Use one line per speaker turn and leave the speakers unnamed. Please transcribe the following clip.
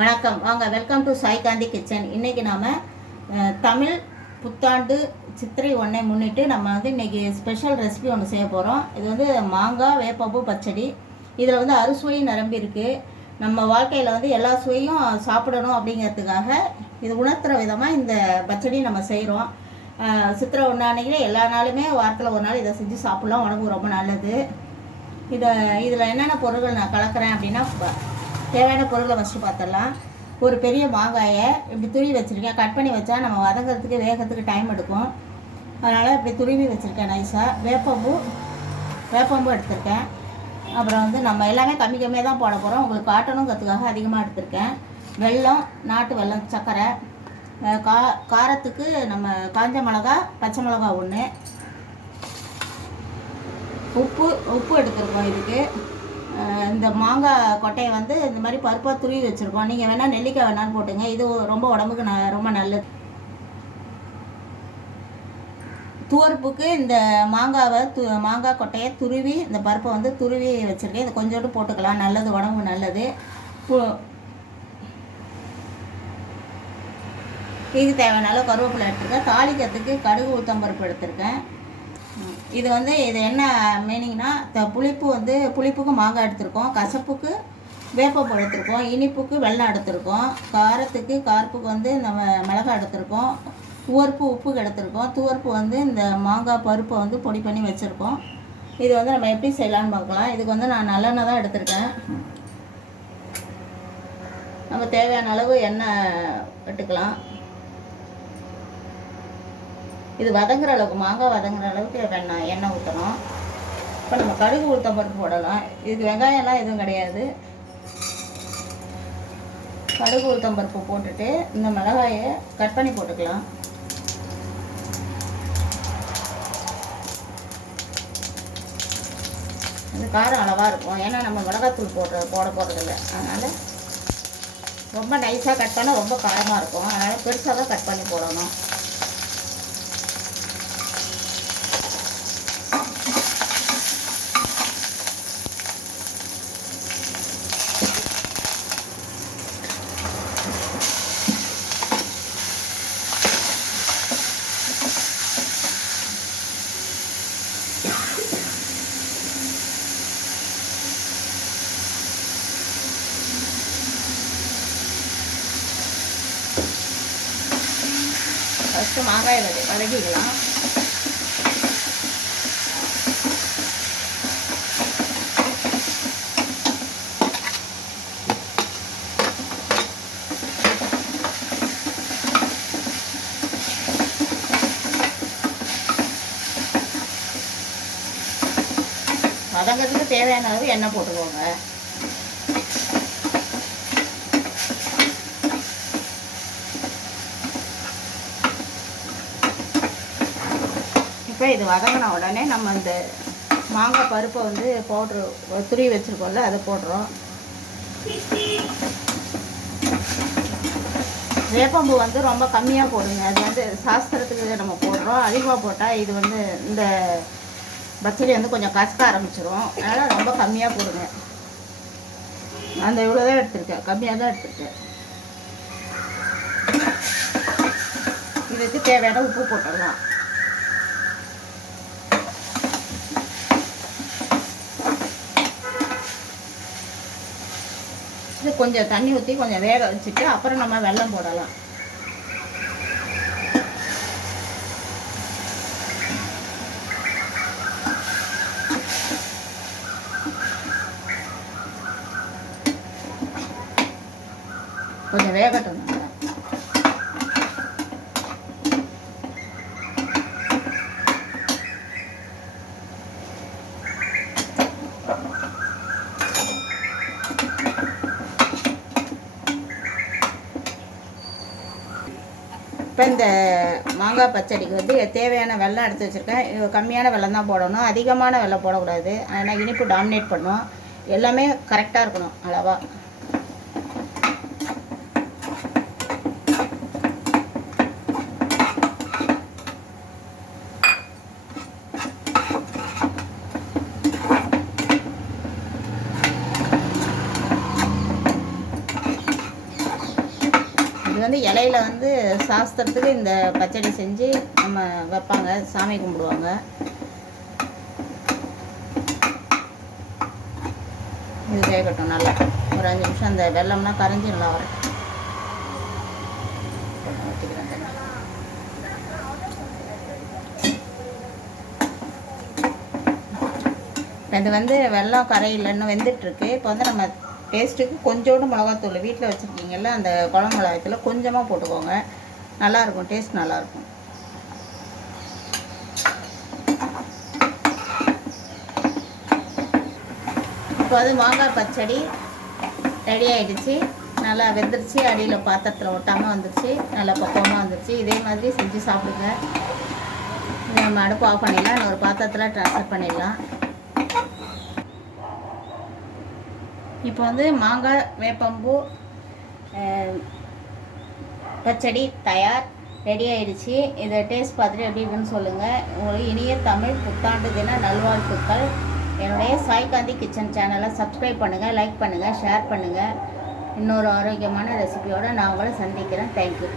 வணக்கம். வாங்க welcome to Sai Gandhi kitchen இன்றைக்கி நாம் தமிழ் புத்தாண்டு சித்திரை ஒன்றை முன்னிட்டு நம்ம வந்து இன்றைக்கி ஸ்பெஷல் ரெசிபி ஒன்று செய்ய போகிறோம் இது வந்து மாங்காய் வேப்பப்பூ பச்சடி. இதில் வந்து அறுசுவை நிரம்பி இருக்குது நம்ம வாழ்க்கையில் வந்து எல்லா சுவையும் சாப்பிடணும் அப்படிங்கிறதுக்காக இது உணர்த்துற விதமாக இந்த பச்சடி நம்ம செய்கிறோம் சித்திரை ஒன்றானிக்கில் எல்லா நாளுமே வாரத்தில் ஒரு நாள் இதை செஞ்சு சாப்பிட்லாம். உடம்புக்கு ரொம்ப நல்லது. இதை இதில் என்னென்ன பொருட்கள் நான் கலக்கிறேன் அப்படின்னா தேவையான பொருளை ஃபஸ்ட்டு பார்த்துடலாம். ஒரு பெரிய மாங்காயை இப்படி துருவி வச்சுருக்கேன். கட் பண்ணி வச்சா நம்ம வதங்கிறதுக்கு வேகத்துக்கு டைம் எடுக்கும். அதனால் இப்படி துருவி வச்சுருக்கேன் நைஸாக வேப்பம்பூ வேப்பம்பூ எடுத்திருக்கேன். அப்புறம் வந்து நம்ம எல்லாமே கம்மி கம்மியாக தான் போட போகிறோம் உங்களுக்கு காட்டணுங்கிறதுக்காக அதிகமாக எடுத்திருக்கேன். வெல்லம் நாட்டு வெல்லம் சர்க்கரை. கா காரத்துக்கு நம்ம காஞ்ச மிளகா பச்சை மிளகா ஒன்று உப்பு உப்பு எடுத்துருக்கோம் இதுக்கு. இந்த மாங்காய் கொட்டையை வந்து இந்த மாதிரி பருப்பாக துருவி வச்சுருக்கோம். நீங்கள் வேணால் நெல்லிக்காய் வேணாலும் போட்டுங்க. இது ரொம்ப உடம்புக்கு ந ரொம்ப நல்லது. துவர்ப்புக்கு இந்த மாங்காவை து மாங்காய் கொட்டையை துருவி இந்த பருப்பை வந்து துருவி வச்சுருக்கேன். இது கொஞ்சோண்டு போட்டுக்கலாம். நல்லது உடம்பு நல்லது. இதுக்கு தேவையான அளவு கருவேப்பிலை எடுத்துருக்கேன். தாளிக்கிறதுக்கு கடுகு உளுத்தம்பருப்பு எடுத்திருக்கேன். இது வந்து இது என்ன மீனிங்னா த புளிப்பு வந்து புளிப்புக்கு மாங்காய் எடுத்திருக்கோம் கசப்புக்கு வேப்பப்பூ எடுத்திருக்கோம் இனிப்புக்கு வெள்ளம் எடுத்திருக்கோம் காரத்துக்கு கார்ப்புக்கு வந்து நம்ம மிளகாய் எடுத்திருக்கோம் துவர்ப்பு உப்புக்கு எடுத்திருக்கோம் துவர்ப்பு வந்து இந்த மாங்காய் பருப்பை வந்து பொடி பண்ணி வச்சுருக்கோம். இது வந்து நம்ம எப்படி செய்யலான்னு பார்க்கலாம். இதுக்கு வந்து நான் நல்லெண்ணெய் தான் எடுத்திருக்கேன். நம்ம தேவையான அளவு எண்ணெய் விட்டுக்கலாம் இது வதங்குற அளவுக்கு மாங்காய் வதங்குற அளவுக்கு வெண்ணெய் எண்ணெய் ஊற்றணும் இப்போ நம்ம கடுகு உளுத்தம் பருப்பு போடலாம். இதுக்கு வெங்காயம்லாம் எதுவும் கிடையாது. கடுகு உளுத்தம் பருப்பு போட்டுட்டு இந்த மிளகாயை கட் பண்ணி போட்டுக்கலாம். இது காரம் அளவாக இருக்கும். ஏன்னா நம்ம மிளகாத்தூள் போடுற போட போகிறதில்ல அதனால் ரொம்ப நைஸாக கட் பண்ணால் ரொம்ப காரமாக இருக்கும். அதனால் பெருசாக தான் கட் பண்ணி போடணும். ஃபஸ்ட்டு மாங்காயை வதை வதக்கிக்கலாம் வதங்கிறதுக்கு தேவையான அளவு எண்ணெய் போட்டுக்கோங்க. இப்போ இது வதங்கின உடனே நம்ம இந்த மாங்காய் பருப்பை வந்து பவுட்ரு துருவி வச்சுருக்கோம்ல அதை போடுறோம். வேப்பம்பு வந்து ரொம்ப கம்மியாக போடுங்க. அது வந்து சாஸ்திரத்துக்கு நம்ம போடுறோம். அதிகமாக போட்டால் இது வந்து இந்த பச்சடி வந்து கொஞ்சம் கசக்க ஆரம்பிச்சிரும். அதனால் ரொம்ப கம்மியாக போடுங்க. அந்த இவ்வளோ தான் எடுத்திருக்கேன். கம்மியாக தான் எடுத்திருக்கேன். இதுக்கு தேவையான உப்பு போட்டுடலாம். ஃபஸ்ட்டு கொஞ்சம் தண்ணி ஊற்றி கொஞ்சம் வேக வச்சுட்டு அப்புறம் நம்ம வெள்ளம் போடலாம். கொஞ்சம் வேகட்டும் நல்லா. இப்போ இந்த மாங்காய் பச்சடிக்கு வந்து தேவையான வெள்ளம் எடுத்து வச்சுருக்கேன். கம்மியான வெள்ளம் தான் போடணும். அதிகமான வெள்ளம் போடக்கூடாது. ஆனால் இனிப்பு டாமினேட் பண்ணும். எல்லாமே கரெக்டாக இருக்கணும் அளவாக வந்து இலையில வந்து சாஸ்திரத்துக்கு இந்த பச்சடி செஞ்சு நம்ம வைப்பாங்க சாமி கும்பிடுவாங்க. இது வேகட்டும் நல்லா. ஒரு அஞ்சு நிமிஷம் அந்த வெள்ளம்லாம் கரைஞ்சி நல்லா வரும். இது வந்து வெள்ளம் கரையில் இன்னும் வெந்துட்டுருக்கு. இப்போ வந்து நம்ம டேஸ்ட்டுக்கு கொஞ்சோண்டு மிளகாத்தூள். வீட்டில் வச்சுருக்கீங்கல்ல அந்த குழம்பு மிளகாத்தூள் கொஞ்சமாக போட்டுக்கோங்க. நல்லாயிருக்கும் டேஸ்ட் நல்லாயிருக்கும். இப்போ வந்து மாங்காய் பச்சடி ரெடி ஆகிடுச்சு நல்லா வெந்துருச்சு. அடியில் பாத்திரத்தில் ஒட்டாமல் வந்துருச்சு. நல்லா பக்குவமாக வந்துருச்சு. இதே மாதிரி செஞ்சு சாப்பிடுங்க. நம்ம அடுப்பு ஆஃப் பண்ணிடலாம். இன்னொரு பாத்திரத்தில் ட்ரான்ஸ்ஃபர் பண்ணிடலாம். இப்போ வந்து மாங்காய் வேப்பம்பூ பச்சடி தயார் ரெடி ஆயிடுச்சு. இதை டேஸ்ட் பார்த்துட்டு எப்படி இருக்குன்னு சொல்லுங்கள் உங்களுக்கு இனிய தமிழ் புத்தாண்டு தின நல்வாழ்த்துக்கள். என்னுடைய சாய்காந்தி கிச்சன் சேனலை சப்ஸ்கிரைப் பண்ணுங்கள் லைக் பண்ணுங்கள் ஷேர் பண்ணுங்கள் இன்னொரு ஆரோக்கியமான ரெசிபியோடு நான் உங்களை சந்திக்கிறேன். தேங்க்யூ